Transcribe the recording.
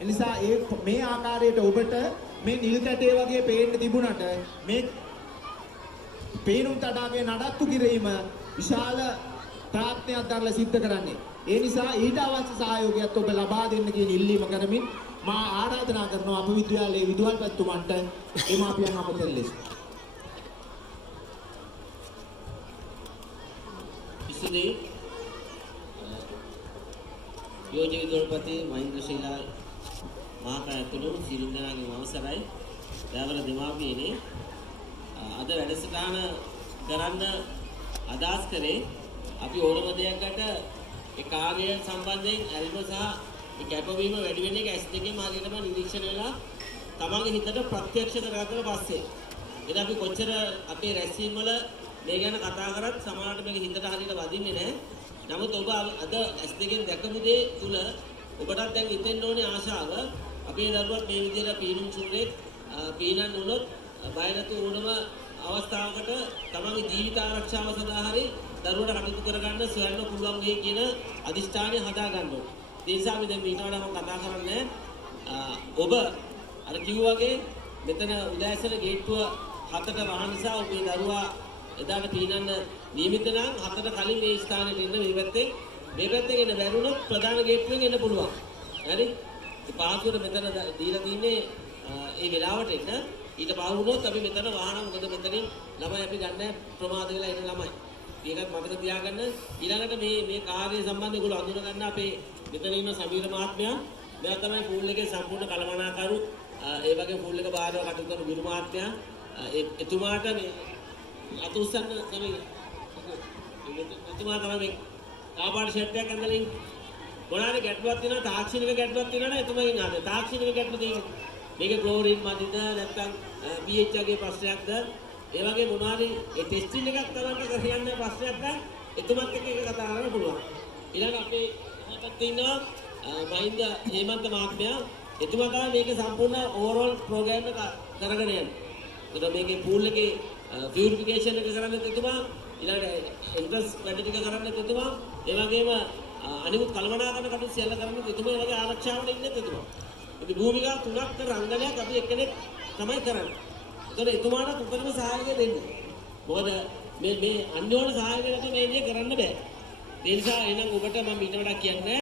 එනිසා මේ ආකාරයට ඔබට මේ නිල් කැටේ වගේ පේන්න තිබුණට මේ පේනුම් තඩාගේ නඩත්තු කිරීම විශාල ප්‍රාර්ථනයක් දරලා සිද්ධ කරන්නේ. ඒ නිසා ඊට අවශ්‍ය සහයෝගයත් ඔබ ලබා දෙන්න කියන ඉල්ලීම කරමින් මා ආරාධනා කරනවා අප විද්‍යාලයේ විදුහල්පතිතුමන්ට එමාපියන් අපතෙල් ලෙස. ඉස්සෙල්ලා යෝජ්‍ය විදුහල්පති මහින්ද්‍ර ශීලා මහතා ඇතුළු සියලු දෙනාගේම අවසරයි. දයාවර දෙමාපියනේ අද වැඩසටහන කරන්න අදහස් කරේ අපි ඕනම දෙයකට ඒ කාර්ය සම්බන්ධයෙන් ඇල්ම සහ ඒ කැපවීම වැඩි වෙන එක S2 එකෙන් හරියටම නිරීක්ෂණය වෙලා තමන්ගේ හිතට ප්‍රත්‍යක්ෂ කරගත්තට පස්සේ එද අපි කොච්චර අපේ රැස්වීම් වල මේ ගැන කතා කරත් සමහරවිට මේක හිතට හරියට වදින්නේ නැහැ. නමුත් ඔබ අද S2 එකෙන් දැකපු දේ තුල ඔබටත් දැන් හිතෙන්න ඕනේ ආශාව අපේ දරුවත් මේ විදිහට පීනුම් සූරේ පීනන්න උනොත් බය නැතුව ඕනම අවස්ථාවකට තමන්ගේ ජීවිත ආරක්ෂාව සඳහා හරි දරුවට කටයුතු කරගන්න සොයන්න පුළුවන් වෙයි කියන අදිෂ්ඨානය හදා ගන්න ඕනේ. ඒ නිසා අපි දැන් ඊට වඩා මම කතා කරන්නේ ඔබ අර කිව්වා වගේ මෙතන උදෑසන ගේට්ටුව 7ට වහන නිසා ඔබේ දරුවා එදාට පීනන්න නියමිත නම් 7ට කලින් මේ ස්ථානෙට එන්න මේ පැත්තෙන් එන්න බැරුණොත් ප්‍රධාන ගේට්ටුවෙන් එන්න පුළුවන්. හරි? ඒ පාසුවට මෙතන දීලා තින්නේ ඒ වෙලාවට එන්න. ඊට පහු වුණොත් අපි මෙතන වාහන මොකද මෙතනින් ළමයි අපි ගන්න ප්‍රමාද වෙලා ඉන්න ළමයි. ඒකත් මතක තියාගන්න. ඊළඟට මේ කාර්ය සම්බන්ධ ඒගොල්ලෝ අඳුර ගන්න අපේ මෙතන ඉන්න සමීර මහත්මයා. මෙයා තමයි පූල් එකේ සම්පූර්ණ කළමනාකරු. ඒ වගේ පූල් එක බාරව කටයුතු කරන ගුරු මහත්මයා. එතුමාට මේ අත උස්සන්න තමයි එතුමා තමයි මේ ආපාඩ ෂර්ට් එකක් ඇඳලා ඉන්නේ. මොනාරි ගැටලුවක් තියෙනවා තාක්ෂණික ගැටලුවක් තියෙනවා නේද එතුමගෙන් ආද තාක්ෂණික ගැටලුව තියෙනවා. මේක ක්ලෝරින් මදිද නැත්නම් pH ගේ ප්‍රශ්නයක්ද ඒ වගේ මොනවාරි ඒ ටෙස්ටිං එකක් කරන්න කරන්න ප්‍රශ්නයක් නම් එතුමත් එක්ක ඒක කතා කරන්න පුළුවන්. ඊළඟ අපේ මහත්තයා ඉන්නවා මහින්ද හේමන්ත මහත්මයා. එතුමා තමයි මේකේ සම්පූර්ණ ඕවරෝල් ප්‍රෝග්‍රෑම් එක කරගෙන යන්නේ. ඒතකොට මේකේ පූල් එකේ පියුරිෆිකේෂන් එක කරන්නේ එතුමා. ඊළඟට එන්ට්‍රන්ස් වැඩ ටික කරන්නේ එතුමා. ඒ වගේම අනිකුත් කළමනාකරන කටයුතු සියල්ල කරන්නේ එතුමා. ඒ වගේ ආරක්ෂාවට ඉන්නේ එතුමා. ඉතින් භූමිකා 3ක් රංගනයක් අපි එක්කෙනෙක් තමයි කරන්නේ. ඒතකොට එතුමාට උපරිම සහායය දෙන්නේ. මොකද මේ අන්‍යෝන්‍ය සහායය නැතුව මේ දේ කරන්න බෑ. ඒ නිසා එහෙනම් ඔබට මම ඊට වඩා කියන්නේ